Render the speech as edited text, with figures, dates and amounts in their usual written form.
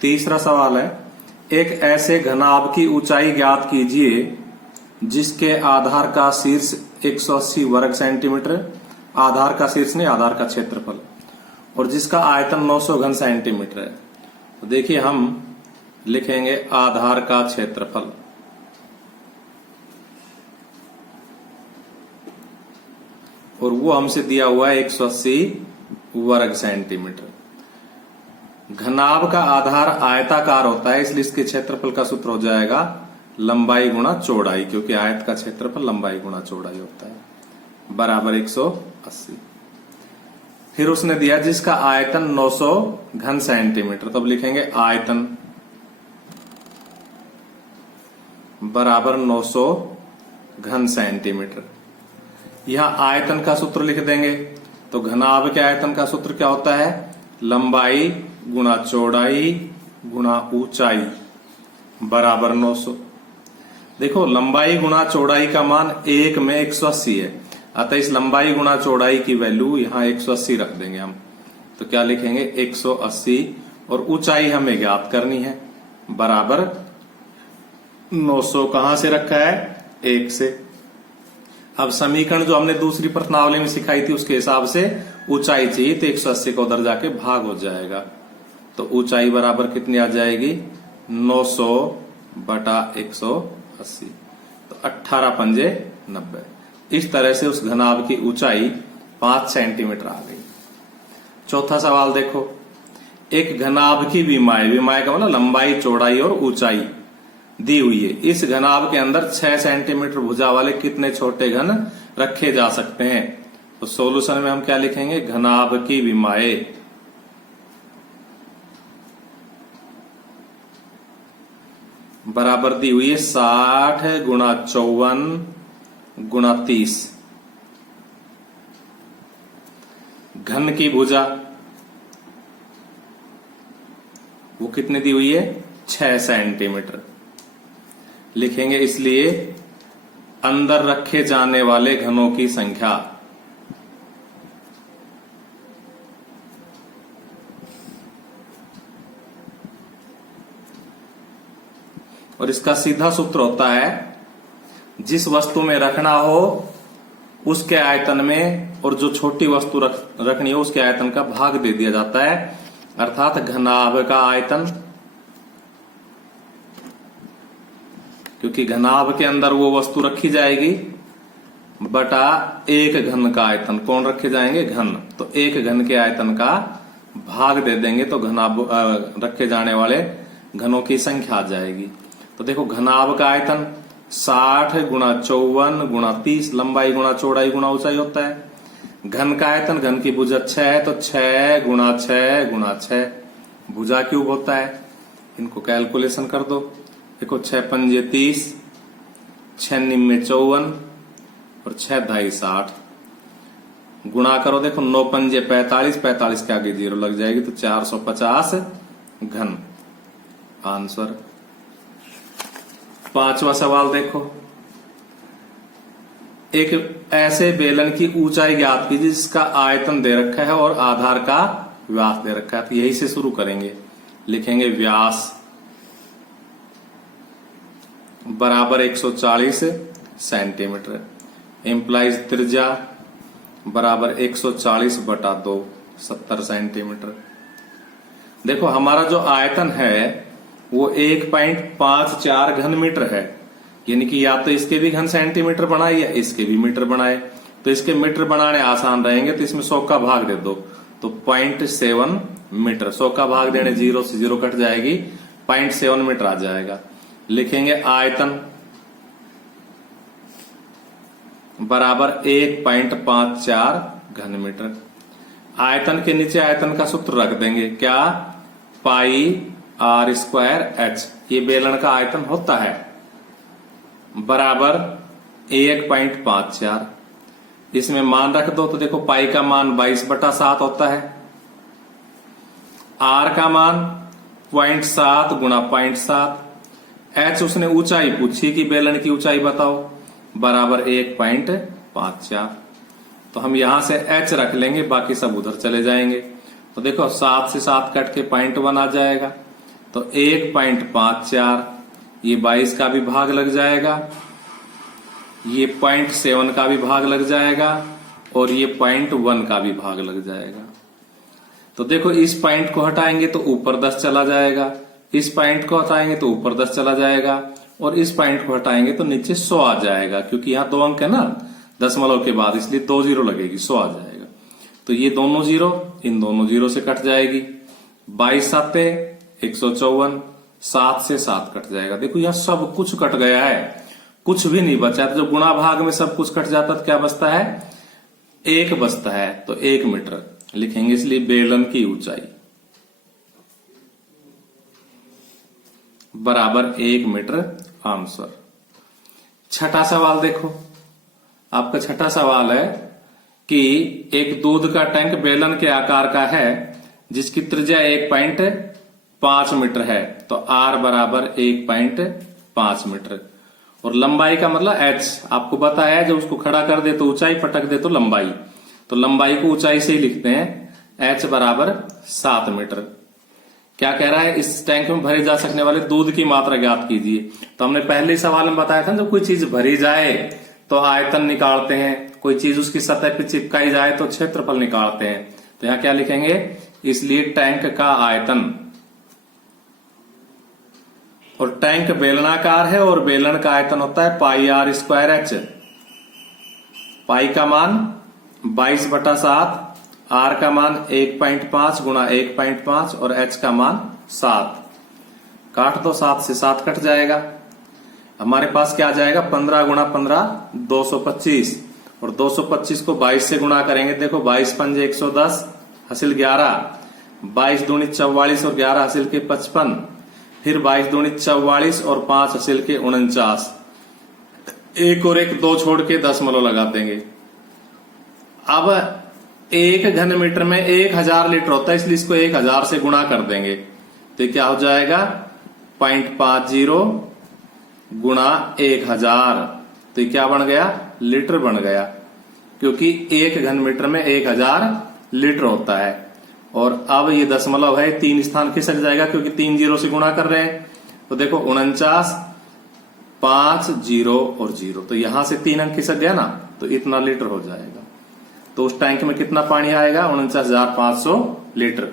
तीसरा सवाल है, एक ऐसे घनाभ की ऊंचाई ज्ञात कीजिए जिसके आधार का शीर्ष 180 वर्ग सेंटीमीटर, आधार का शीर्ष नहीं, आधार का क्षेत्रफल, और जिसका आयतन 900 घन सेंटीमीटर है। तो देखिए हम लिखेंगे आधार का क्षेत्रफल, और वो हमसे दिया हुआ है 180 वर्ग सेंटीमीटर। घनाभ का आधार आयताकार होता है, इसलिए इसके क्षेत्रफल का सूत्र हो जाएगा लंबाई गुणा चौड़ाई, क्योंकि आयत का क्षेत्रफल लंबाई गुणा चौड़ाई होता है, बराबर 180। फिर उसने दिया जिसका आयतन 900 घन सेंटीमीटर, तब लिखेंगे आयतन बराबर 900 घन सेंटीमीटर। यहां आयतन का सूत्र लिख देंगे, तो घनाभ के आयतन का सूत्र क्या होता है, लंबाई गुणा चौड़ाई गुणा ऊंचाई बराबर 900। देखो लंबाई गुणा चौड़ाई का मान 1 में 180 है, अतः इस लंबाई गुणा चौड़ाई की वैल्यू यहां 180 रख देंगे हम। तो क्या लिखेंगे 180, और ऊंचाई हमें ज्ञात करनी है, बराबर 900 कहां से रखा है, 1 से। अब समीकरण जो हमने दूसरी प्रश्नावली में सिखाई थी उसके हिसाब से ऊंचाई चाहिए, तो 180 का उधर जाके भाग हो जाएगा, तो ऊंचाई बराबर कितनी आ जाएगी, 900 बटा 180, तो 18 पंजे 90। इस तरह से उस घनाभ की ऊंचाई 5 सेंटीमीटर आ गई। चौथा सवाल देखो, एक घनाभ की विमाएं, विमाएं का मतलब लंबाई चौड़ाई और ऊंचाई दी हुई है। इस घनाभ के अंदर 6 सेंटीमीटर भुजा वाले कितने छोटे घन रखे जा सकते हैं। तो सॉल्यूशन में हम क्या लिखेंगे, घनाभ की विमाएं बराबर दी हुई है 60 गुणा 54 गुणा 30। घन की भुजा वो कितनी दी हुई है, 6 सेंटीमीटर लिखेंगे, इसलिए अंदर रखे जाने वाले घनों की संख्या और इसका सीधा सूत्र होता है, जिस वस्तु में रखना हो उसके आयतन में और जो छोटी वस्तु रखनी हो उसके आयतन का भाग दे दिया जाता है, अर्थात घनाभ का आयतन, क्योंकि घनाभ के अंदर वो वस्तु रखी जाएगी, बटा एक घन का आयतन, कौन रखे जाएंगे, घन, तो एक घन के आयतन का भाग दे देंगे तो घनाभ रखे जाने वाले घनों की संख्या आ जाएगी। तो देखो घनाभ का आयतन 60 गुणा 54 गुणा 30, लंबाई गुणा चौड़ाई गुणा ऊंचाई होता है। घन का आयतन, घन की भुजा 6 है, तो 6 गुणा 6 गुणा 6 भुजा क्यूब होता है। इनको कैलकुलेशन कर दो, देखो 6 पंजे 30, 6 निम्मे 54 और 6 ढाई 60, गुणा करो, देखो 9 पंजे 45, 45 के आगे 0 लग जाएगी, तो 450 घन आंसर। पांचवा सवाल देखो, एक ऐसे बेलन की ऊंचाई ज्ञात कीजिए जिसका आयतन दे रखा है और आधार का व्यास दे रखा है। तो यही से शुरू करेंगे, लिखेंगे व्यास बराबर 140 सेंटीमीटर, एम्प्लाइज त्रिज्या बराबर 140 बटा 2, 70 सेंटीमीटर। देखो हमारा जो आयतन है वो 1.54 घन मीटर है, यानी कि या तो इसके भी घन सेंटीमीटर बनाए या इसके भी मीटर बनाए। तो इसके मीटर बनाने आसान रहेंगे, तो इसमें 100 का भाग दे दो, तो 0.7 मीटर। 100 का भाग देने 0 से 0 कट जाएगी, 0.7 मीटर आ जाएगा। लिखेंगे आयतन बराबर 1.54 घन मीटर। आयतन के नीचे आयतन का सूत्र रख देंगे, क्या, पाई आर स्क्वायर एच, ये बेलन का आयतन होता है, बराबर 1.54। इसमें मान रख दो, तो देखो पाई का मान 22/7 होता है, आर का मान 0.7 गुणा 0.7, एच उसने ऊंचाई पूछी कि बेलन की ऊंचाई बताओ, बराबर 1.54। तो हम यहां से एच रख लेंगे, बाकी सब उधर चले जाएंगे। तो देखो 7 से 7 कट के 0.1 आ जाएगा, तो तो 1.54, ये 22 का भी भाग लग जाएगा, ये 0.7 का भी भाग लग जाएगा और ये 0.1 का भी भाग लग जाएगा। तो देखो इस पॉइंट को हटाएंगे तो ऊपर 10 चला जाएगा, इस पॉइंट को हटाएंगे तो ऊपर 10 चला जाएगा और इस पॉइंट को हटाएंगे तो नीचे 100 आ जाएगा, क्योंकि यहाँ 2 अंक है ना दशमलव के बाद, इसलिए 2 जीरो लगेगी, 100 आ जाएगा। तो ये दोनों जीरो इन दोनों जीरो से कट जाएगी। 22 साते 154, 7 से 7 कट जाएगा। देखो यहाँ सब कुछ कट गया है, कुछ भी नहीं बचा। तो जब गुणा भाग में सब कुछ कट जाता तो क्या बचता है, 1 बचता है। तो 1 मीटर लिखेंगे, इसलिए बेलन की ऊंचाई बराबर 1 मीटर आंसर। छठा सवाल देखो, आपका छठा सवाल है कि एक दूध का टैंक बेलन के आकार का है जिसकी त्रिज्या 1.5 मीटर है, तो R बराबर 1.5 मीटर और लंबाई का मतलब h आपको बताया है, जब उसको खड़ा कर दे तो ऊंचाई, पटक दे तो लंबाई, तो लंबाई को ऊंचाई से ही लिखते हैं, h बराबर 7 मीटर। क्या कह रहा है, इस टैंक में भरे जा सकने वाले दूध की मात्रा ज्ञात कीजिए। तो हमने पहले ही सवाल में बताया था, जब कोई चीज भरी जाए तो आयतन निकालते हैं, कोई चीज उसकी सतह पर चिपकाई जाए तो क्षेत्रफल निकालते हैं। तो यहाँ क्या लिखेंगे, इसलिए टैंक का आयतन, और टैंक बेलनाकार है और बेलन का आयतन होता है πr²h। पाई का मान 22/7, r का मान 1.5 गुणा 1.5 और h का मान 7। काट दो, 7 से 7 कट जाएगा। हमारे पास क्या आ जाएगा, 15 गुणा 15 225 और 225 को 22 से गुणा करेंगे। देखो 22 पंजे 110 हासिल 11, 22 दूनी 44 और 11 हासिल के 55, फिर 22 दूनी 44 और 5 हासिल के 49। एक और एक 2 छोड़ के दशमलव लगा देंगे। अब 1 घन मीटर में 1000 लीटर होता है, इसलिए इसको 1000 से गुणा कर देंगे। तो क्या हो जाएगा, 0.50 गुणा 1000, तो क्या बन गया, लीटर बन गया, क्योंकि 1 घन मीटर में 1000 लीटर होता है। और अब ये दशमलव है, 3 स्थान खिसक जाएगा क्योंकि 3 जीरो से गुणा कर रहे हैं। तो देखो 49, 5 0 और 0, तो यहां से 3 अंक खिसक गया ना, तो इतना लीटर हो जाएगा। तो उस टैंक में कितना पानी आएगा, 49,500 लीटर।